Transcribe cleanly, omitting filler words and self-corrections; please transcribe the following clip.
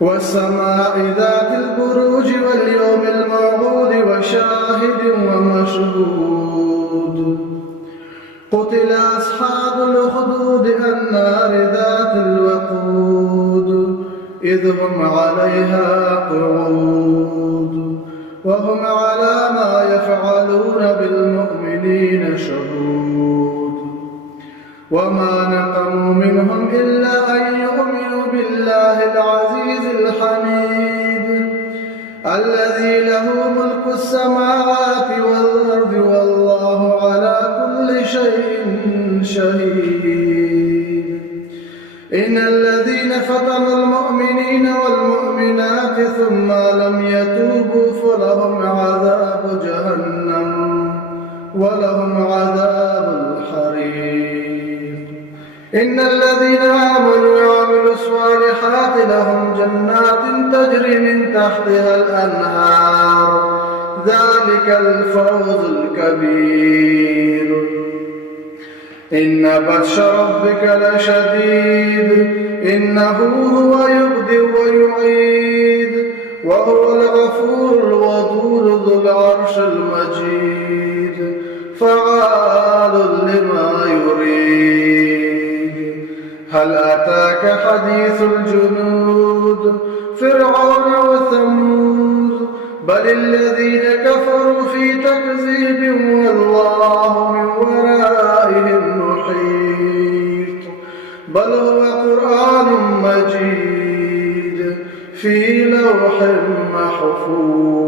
والسماء ذات البروج واليوم الموعود وشاهد ومشهود قتل أصحاب الأخدود النار ذات الوقود إذ هم عليها قعود وهم على ما يفعلون بالمؤمنين شهود وما نقموا منهم إلا أن يؤمنوا بالله العزيز الحميد الذي له ملك السماوات والأرض والله على كل شيء شهيد إن الذين فتنوا المؤمنين والمؤمنات ثم لم يتوبوا فلهم عذاب جهنم ولهم عذاب الحريق إن الذين آمنوا وعملوا الصالحات لهم جنات تجري من تحتها الأنهار ذلك الفوز الكبير إن بطش ربك لشديد إنه هو يبدئ ويعيد وهو الغفور الودود ذو العرش المجيد فعال لما يريد هل أتاك حديث الجنود فرعون وثمود بل الذين كفروا في تكذيب والله من ورائهم محيط بل هو قرآن مجيد في لوح محفوظ.